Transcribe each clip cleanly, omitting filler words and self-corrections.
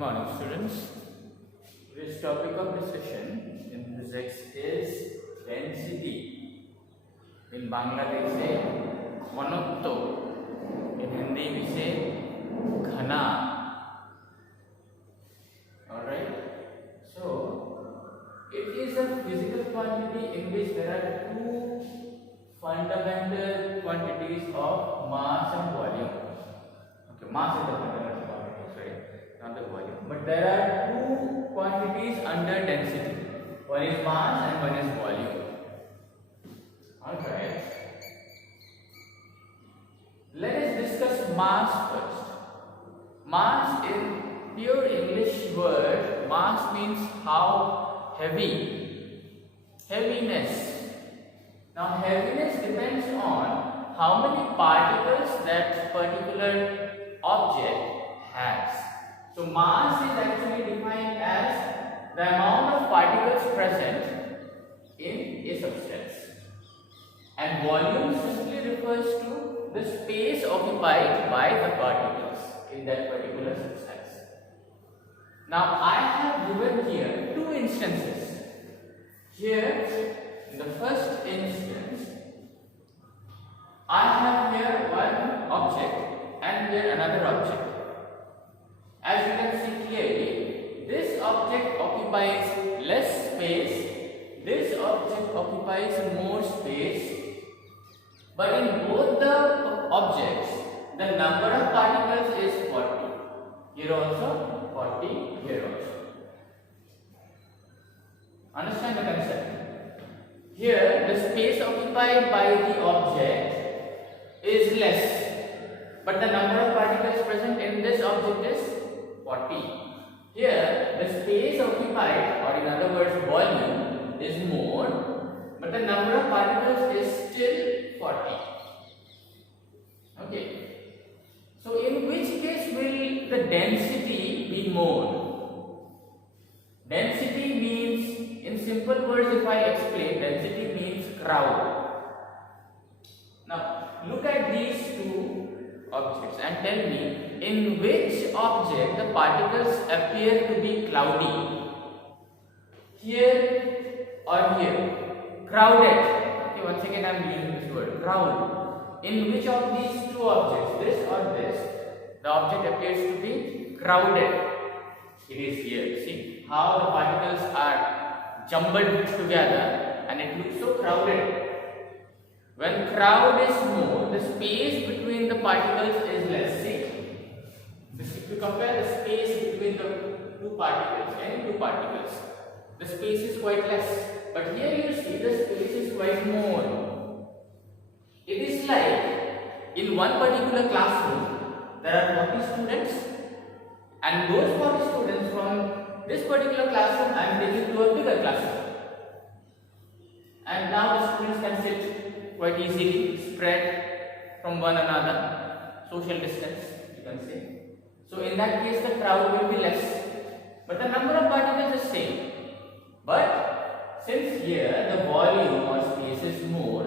morning, students. This topic of discussion in physics is density. In Bangladesh से घनत्व, in Hindi we say घना. Alright. So it is a physical quantity in which there are two fundamental quantities of mass and volume. Okay, mass is the fundamental quantity, sorry, not the volume. But there are two quantities under density. One is mass and one is volume. Alright. Let us discuss mass first. Mass, in pure English word, mass means how heavy. Heaviness. Now heaviness depends on how many particles that particular object has. So mass is actually defined as the amount of particles present in a substance, and volume simply refers to the space occupied by the particles in that particular substance. Now I have given here two instances. Here in the first instance I have here one object and here another object. As you can see clearly, this object occupies less space, this object occupies more space, but in both the objects the number of particles is 40. Here also 40, here also. Understand the concept? Here the space occupied by the object is less, but the number of particles present in this object is 40. Here the space occupied, or in other words volume, is more, but the number of particles is still 40. Okay. So in which case will the density be more? Density means, in simple words if I explain, density means crowd. Now look at these two objects and tell me in which object the particles appear to be cloudy. Here or here? Crowded. Okay, once again I am using this word, crowd. In which of these two objects, this or this, the object appears to be crowded? It is here. See how the particles are jumbled together and it looks so crowded. When crowd is more, the space between the particles is less. See, if you compare the space between the two particles, any two particles, the space is quite less. But here you see the space is quite more. It is like in one particular classroom there are 40 students, and those 40 students from this particular classroom I am taking to a bigger classroom, and now the students can sit quite easily, spread from one another, social distance you can say. So in that case the crowd will be less, but the number of particles is same. But since here the volume or space is more,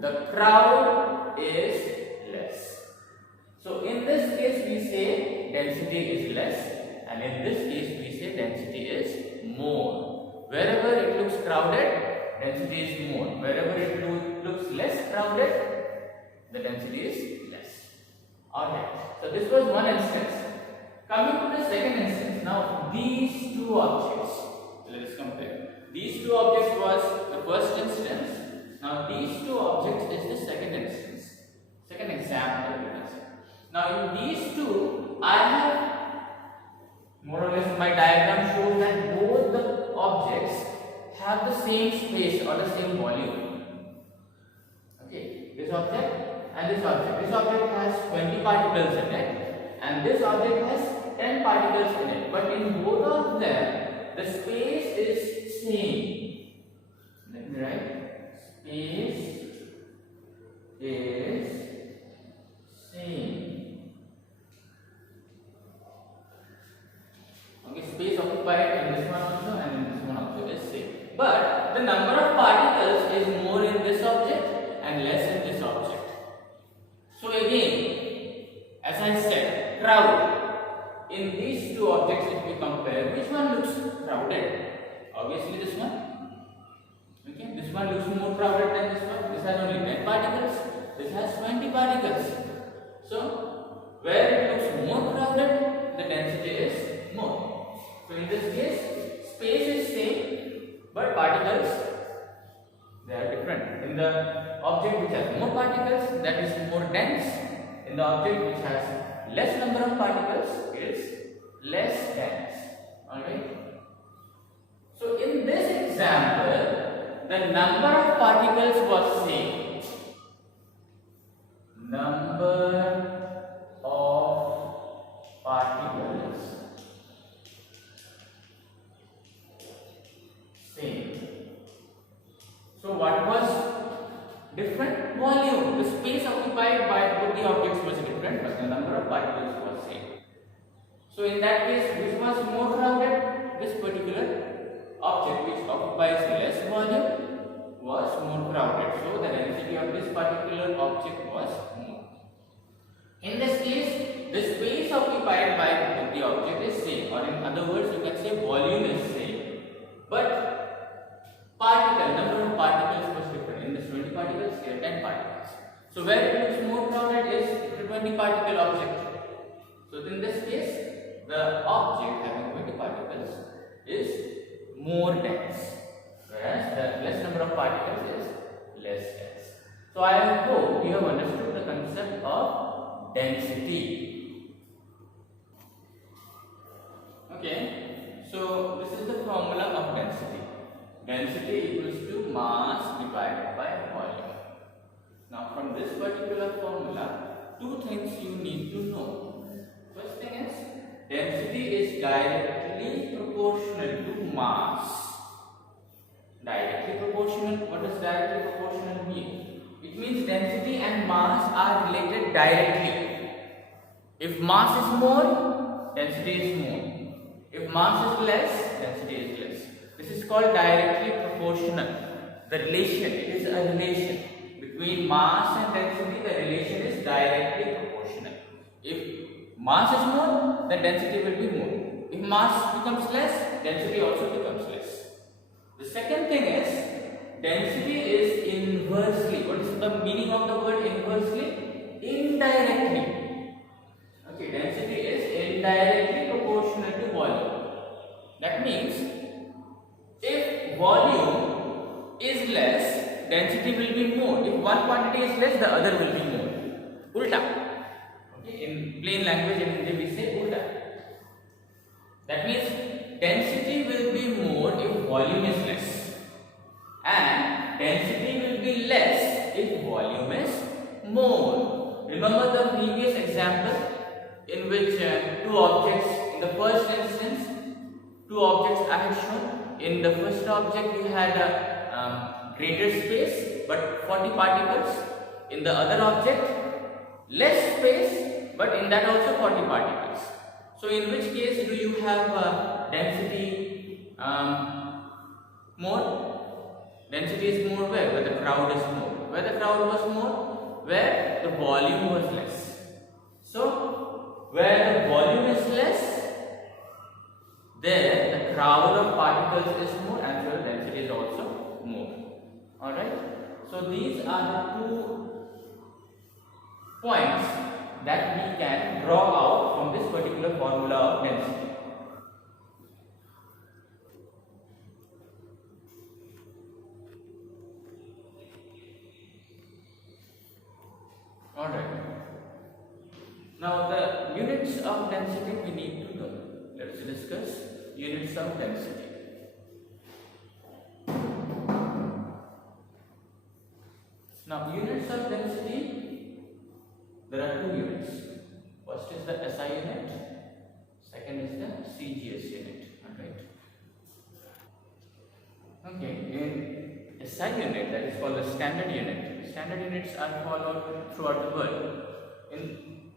the crowd is less. So in this case we say density is less, and in this case we say density is more. Wherever it looks crowded, density is more. Wherever it looks less crowded, the density is less. Alright, so this was one instance. Coming to the second instance, now these two objects, let us compare. These two objects was the first instance. Now these two objects is the second instance, second example you can say. Now in these two, I have more or less, my diagram shows that both the objects have the same space or the same volume. Okay, this object and this object. This object has 20 particles in it, and this object has 10 particles in it. But in both of them, the space is same. Let me write. Space is same. Okay, space occupied in this one also and in this one also is same. But the number of particles is more in this object and less in this object. So again, as I said, crowd. In these two objects, if we compare, which one looks crowded? Obviously this one. Okay, this one looks more crowded than this one. This has only 10 particles. This has 20 particles. So where it looks more crowded, the density is more. So in this case, space is same, but particles, they are different. In the object which has more particles, that is more dense. In the object which has less number of particles, it is less dense. Alright. So in this example, the number of particles was same. Number of particles same. So what was different? Volume. The space occupied by both the objects was different, but the number of particles was same. So in that case, which was more crowded? This particular object which occupies less volume was more crowded. So the density of this particular object was more. In this case, the space occupied by both the object is same, or in other words, you can say volume is same, but number of particles was different. In this 20 particles, here 10 particles. So where it looks more crowded is the 20 particle object. So in this case, the object having 20 particles is more dense, whereas the less number of particles is less dense. So I hope you have understood the concept of density. Okay, so this is the formula of density. Density equals to mass divided by volume. Now from this particular formula, two things you need to know. First thing is, density is directly proportional to mass. Directly proportional. What does directly proportional mean? It means density and mass are related directly. If mass is more, density is more. If mass is less, density is less. This is called directly proportional. The relation, it is a relation between mass and density. The relation is directly proportional. If mass is more, then density will be more. If mass becomes less, density also becomes less. The second thing is, density is inversely. What is the meaning of the word inversely? Indirectly. Okay, density is indirectly proportional to volume. That means, if volume is less, density will be more. If one quantity is less, the other will be more. Ulta. Okay, in plain language in Hindi we say ulta. That means density will be more if volume is less, and density will be less if volume is more. Remember the previous example in which two objects, in the first instance, two objects I had shown. In the first object we had a greater space but 40 particles. In the other object, less space but in that also 40 particles. So in which case do you have density more? Density is more where the crowd is more. Where the crowd was more? Where the volume was less. So where the volume is less, there the crowd of particles is more and so density is also more. Alright. So these are the two points that we can draw out from this particular formula of density. Alright. Now the units of density we need to know. Let us discuss units of density. Now units of density, there are two units. First is the SI unit, second is the CGS unit. Alright. Okay, in SI unit, that is called the standard unit. Standard units are followed throughout the world. In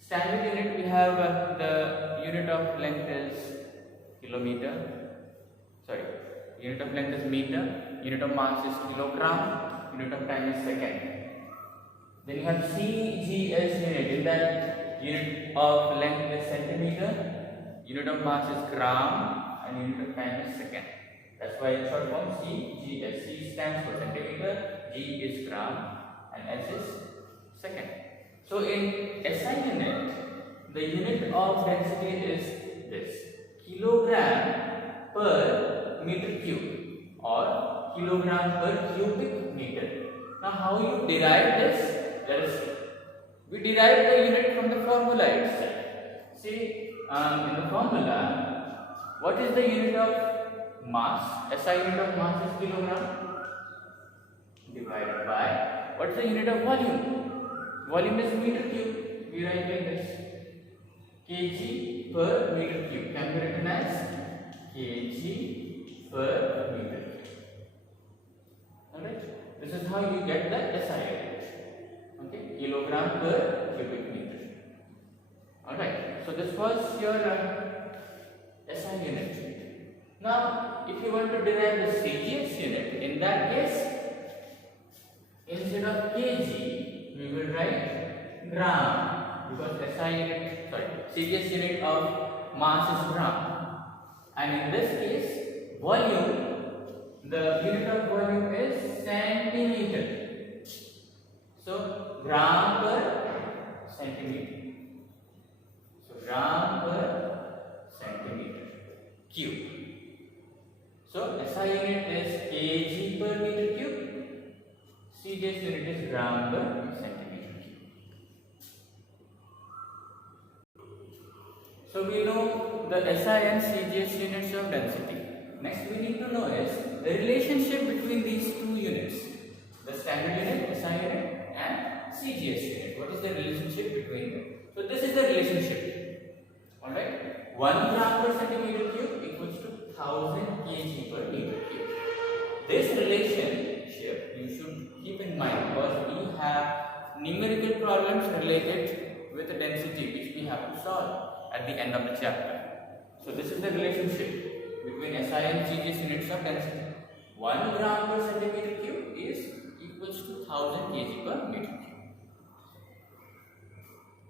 standard unit we have the unit of length is kilometer, unit of length is meter, unit of mass is kilogram, unit of time is second. Then you have CGS unit. In that, unit of length is centimeter, Unit of mass is gram and unit of time is second. That's why in short form CGS. C stands for centimeter, G is gram, and S is second. So in SI unit, the unit of density is this: kilogram per meter cube or kilogram per cubic meter. Now, how you derive this? Let us see. We derive the unit from the formula itself. See, in the formula, what is the unit of mass? SI unit of mass is kilogram divided by what is the unit of volume? Volume is meter cube. We write like this: kg per meter cube can be written as kg per meter cube. Alright, this is how you get the SI unit. Okay, kilogram per cubic meter. Alright, so this was your SI unit. Now, if you want to derive the CGS unit, in that case, instead of kg, we will write gram, because CGS unit of mass is gram. And in this case, volume, the unit of volume is centimeter. So, gram per centimeter. So, gram per centimeter cube. So, SI unit is kg per meter cube. CGS unit is gram per centimeter cube. So, we know the SI and CGS units of density. Next, we need to know is the relationship between these two units, the standard unit, SI unit, and CGS unit. What is the relationship between them? So this is the relationship. Alright, 1 gram per centimeter cube equals to 1000 kg per meter cube. This relationship you should keep in mind, because we have numerical problems related with the density which we have to solve at the end of the chapter. So this is the relationship between SI and CGS units of density. 1 gram per centimeter cube is equals to 1000 kg per meter.